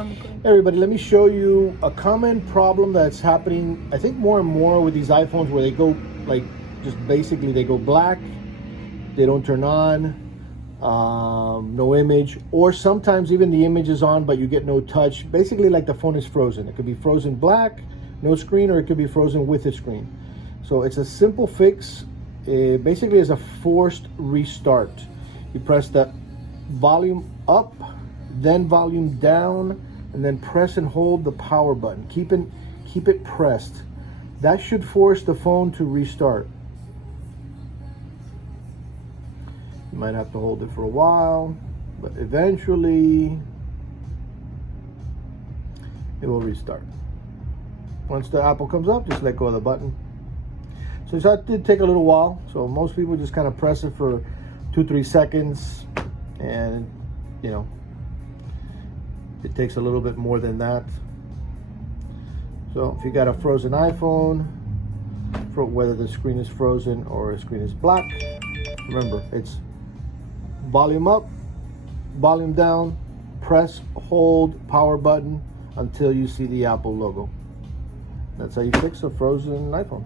I'm good. Hey everybody, let me show you a common problem that's happening, I think more and more with these iPhones, where they go like, just basically they go black, they don't turn on, no image, or sometimes even the image is on but you get no touch. Basically like the phone is frozen. It could be frozen black, no screen, or it could be frozen with a screen. So it's a simple fix. It basically is a forced restart. You press the volume up, then volume down, and then press and hold the power button. Keep it pressed. That should force the phone to restart. You might have to hold it for a while, but eventually it will restart. Once the Apple comes up, just let go of the button. So that did take a little while. So most people just kind of press it for 2-3 seconds, and you know, it takes a little bit more than that. So if you got a frozen iPhone, for whether the screen is frozen or the screen is black, remember, it's volume up, volume down, press, hold, power button until you see the Apple logo. That's how you fix a frozen iPhone.